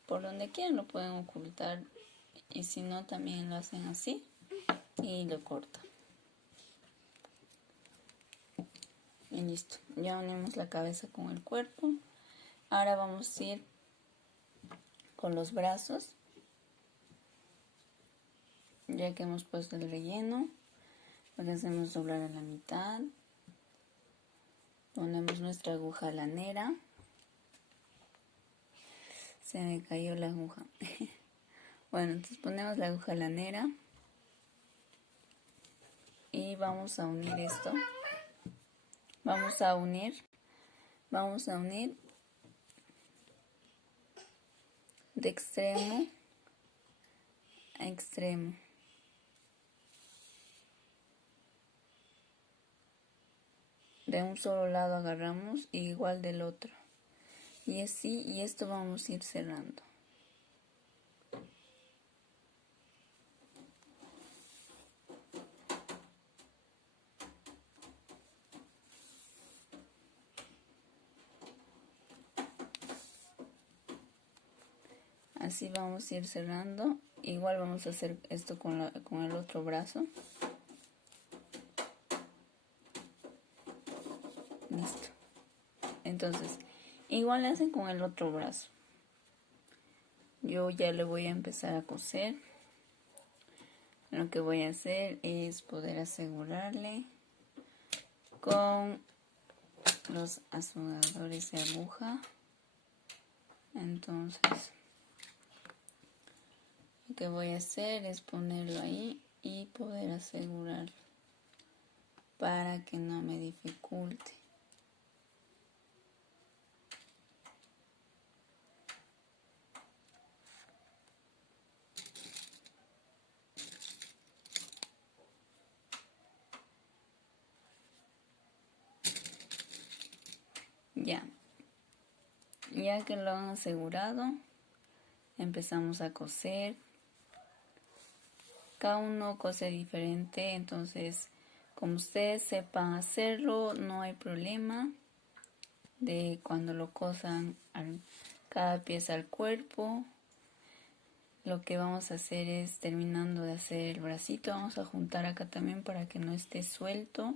por donde quieran, lo pueden ocultar, y si no también lo hacen así y lo cortan. Y listo, ya unimos la cabeza con el cuerpo. Ahora vamos a ir con los brazos. Ya que hemos puesto el relleno, lo que hacemos es doblar a la mitad. Ponemos nuestra aguja lanera. Se me cayó la aguja. Bueno, entonces ponemos la aguja lanera y vamos a unir esto. Vamos a unir de extremo a extremo. De un solo lado agarramos y igual del otro. Y así, y esto vamos a ir cerrando. Así vamos a ir cerrando. Igual vamos a hacer esto con el otro brazo. Listo. Entonces, igual hacen con el otro brazo. Yo ya le voy a empezar a coser. Lo que voy a hacer es poder asegurarle con los aseguradores de aguja. Entonces, lo que voy a hacer es ponerlo ahí y poder asegurarlo para que no me dificulte. Ya que lo han asegurado, empezamos a coser. Cada uno cose diferente, entonces como ustedes sepan hacerlo, no hay problema de cuando lo cosan cada pieza al cuerpo. Lo que vamos a hacer es, terminando de hacer el bracito, vamos a juntar acá también para que no esté suelto.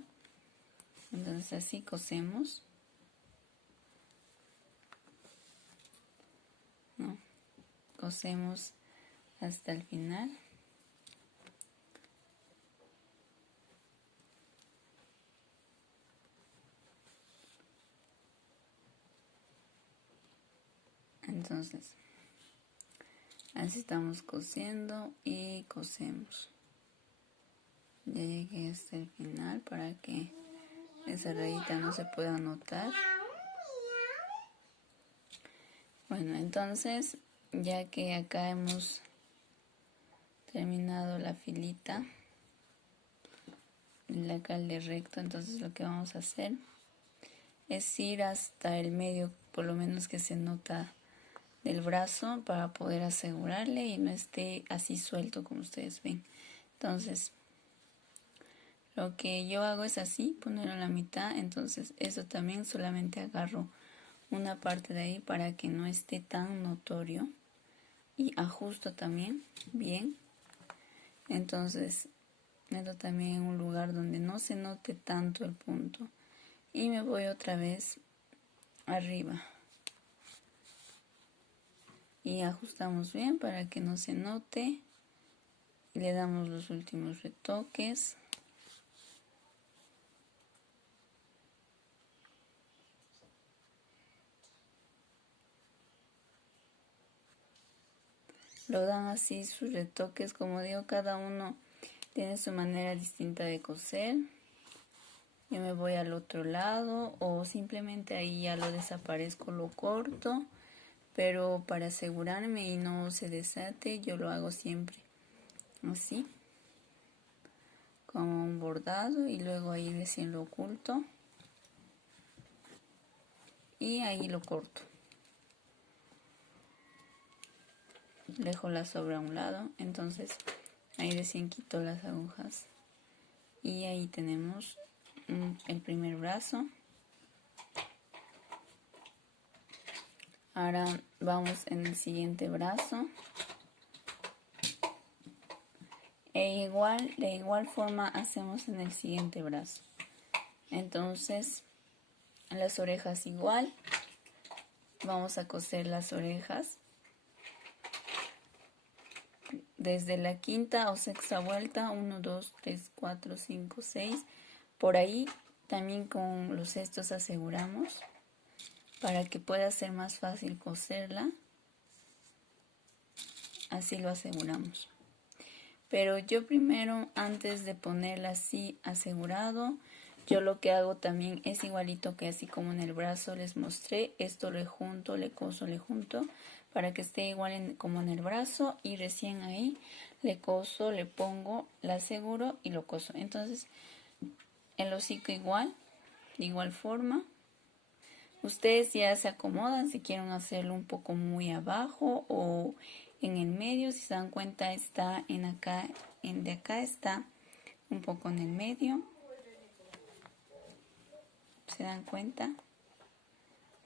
Entonces así cosemos. ¿No? Cosemos hasta el final. Entonces, así estamos cosiendo y cosemos. Ya llegué hasta el final para que esa rayita no se pueda notar. Bueno, entonces, ya que acá hemos terminado la filita, la calde recto, entonces lo que vamos a hacer es ir hasta el medio, por lo menos que se nota del brazo, para poder asegurarle y no esté así suelto como ustedes ven. Entonces, lo que yo hago es así, ponerlo a la mitad. Entonces eso también solamente agarro una parte de ahí para que no esté tan notorio y ajusto también bien. Entonces meto también en un lugar donde no se note tanto el punto y me voy otra vez arriba y ajustamos bien para que no se note y le damos los últimos retoques. Lo dan así sus retoques, como digo, cada uno tiene su manera distinta de coser. Yo me voy al otro lado o simplemente ahí ya lo desaparezco, lo corto, pero para asegurarme y no se desate, yo lo hago siempre así, como un bordado, y luego ahí recién lo oculto y ahí lo corto. dejo la sobra a un lado. Entonces ahí recién quito las agujas y ahí tenemos el primer brazo. Ahora vamos en el siguiente brazo. De igual forma hacemos en el siguiente brazo. Entonces, las orejas igual. Vamos a coser las orejas desde la quinta o sexta vuelta, 1, 2, 3, 4, 5, 6. Por ahí también con los cestos aseguramos para que pueda ser más fácil coserla. Así lo aseguramos. Pero yo primero, antes de ponerla así asegurado, yo lo que hago también es igualito que así como en el brazo les mostré. Esto le junto, le coso, le junto para que esté igual como en el brazo, y recién ahí le coso, le pongo, la aseguro y lo coso. Entonces el hocico igual, de igual forma. Ustedes ya se acomodan si quieren hacerlo un poco muy abajo o en el medio. Si se dan cuenta, está de acá está un poco en el medio. ¿Se dan cuenta?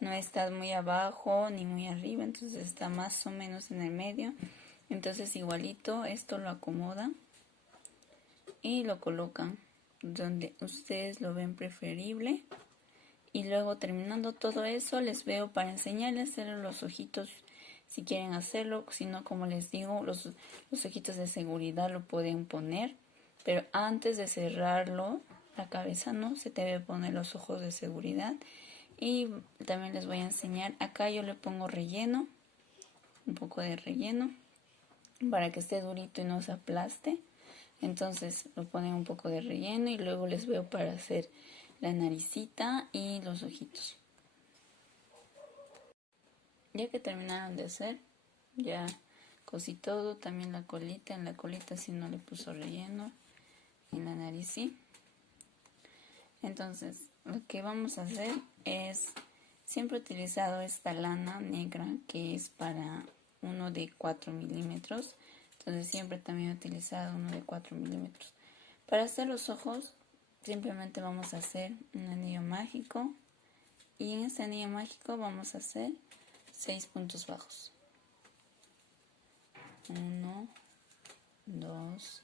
No está muy abajo ni muy arriba, entonces está más o menos en el medio. Entonces igualito esto lo acomodan y lo colocan donde ustedes lo ven preferible. Y luego, terminando todo eso, les veo para enseñarles a hacer los ojitos si quieren hacerlo. Si no, como les digo, los ojitos de seguridad lo pueden poner, pero antes de cerrarlo, la cabeza no se debe poner los ojos de seguridad. Y también les voy a enseñar, acá yo le pongo relleno, un poco de relleno para que esté durito y no se aplaste. Entonces lo ponen un poco de relleno y luego les veo para hacer la naricita y los ojitos. Ya que terminaron de hacer, ya cosí todo, también la colita. En la colita sí no le puso relleno, en la nariz sí. Entonces lo que vamos a hacer es, siempre he utilizado esta lana negra que es para uno de 4 milímetros. Entonces siempre también he utilizado uno de 4 milímetros. Para hacer los ojos simplemente vamos a hacer un anillo mágico, y en este anillo mágico vamos a hacer 6 puntos bajos. 1, 2,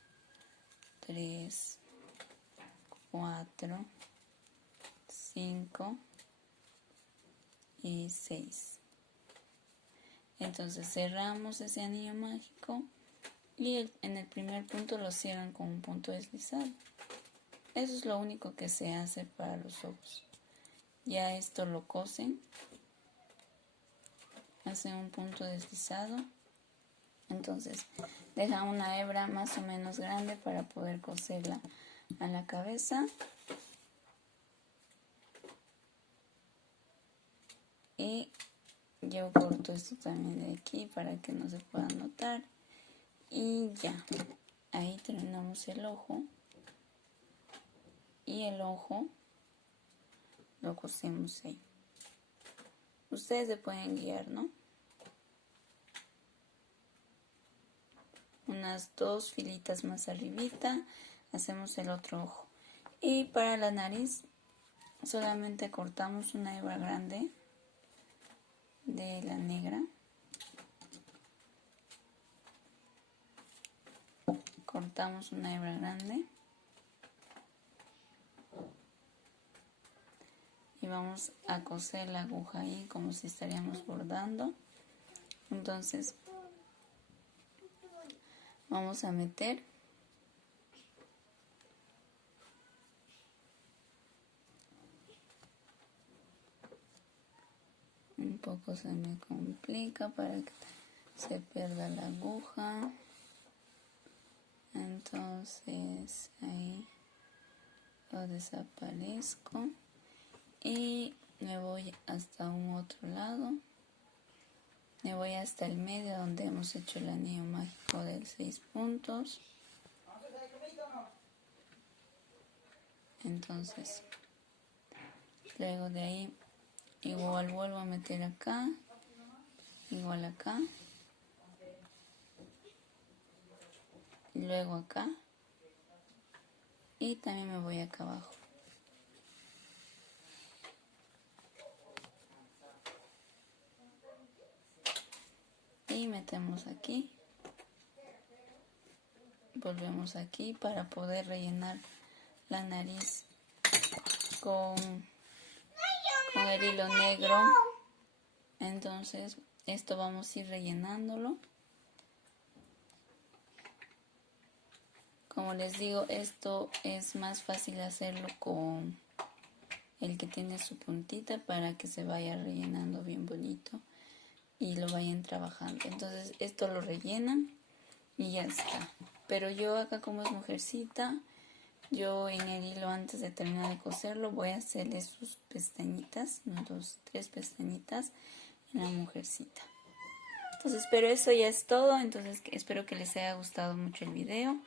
3, 4, 5 y 6. Entonces cerramos ese anillo mágico y en el primer punto lo cierran con un punto deslizado. Eso es lo único que se hace para los ojos. Ya esto lo cosen, hacen un punto deslizado. Entonces dejan una hebra más o menos grande para poder coserla a la cabeza. Y yo corto esto también de aquí para que no se pueda notar. Y ya, ahí terminamos el ojo. Y el ojo lo cosemos ahí. Ustedes se pueden guiar, ¿no? Unas 2 filitas más arribita, hacemos el otro ojo. Y para la nariz solamente cortamos una hebra grande de la negra. Cortamos una hebra grande y vamos a coser la aguja ahí como si estaríamos bordando. Entonces vamos a meter un poco, se me complica para que se pierda la aguja. Entonces ahí lo desaparezco y me voy hasta un otro lado. Me voy hasta el medio donde hemos hecho el anillo mágico de 6 puntos. Entonces luego de ahí igual vuelvo a meter acá, igual acá, y luego acá y también me voy acá abajo. Y metemos aquí, volvemos aquí para poder rellenar la nariz con el hilo negro. Entonces esto vamos a ir rellenándolo. Como les digo, esto es más fácil hacerlo con el que tiene su puntita para que se vaya rellenando bien bonito y lo vayan trabajando. Entonces esto lo rellenan y ya está. Pero yo acá, como es mujercita, yo en el hilo, antes de terminar de coserlo, voy a hacerle sus pestañitas, 1, 2, 3 pestañitas en la mujercita. Entonces, pero eso ya es todo. Entonces espero que les haya gustado mucho el video.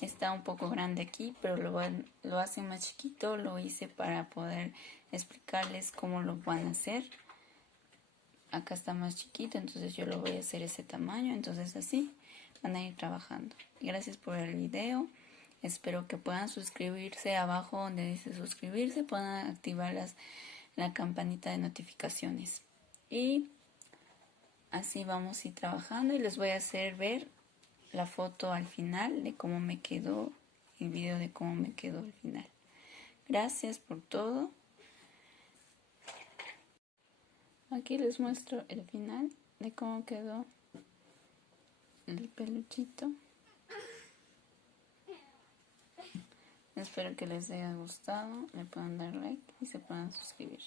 Está un poco grande aquí, pero lo hace más chiquito. Lo hice para poder explicarles cómo lo van a hacer. Acá está más chiquito, entonces yo lo voy a hacer ese tamaño. Entonces así van a ir trabajando. Gracias por el video. Espero que puedan suscribirse abajo donde dice suscribirse. Puedan activar la campanita de notificaciones. Y así vamos a ir trabajando y les voy a hacer ver la foto al final de cómo me quedó, el video de cómo me quedó al final. Gracias por todo. Aquí les muestro el final de cómo quedó el peluchito. Espero que les haya gustado, le puedan dar like y se puedan suscribir.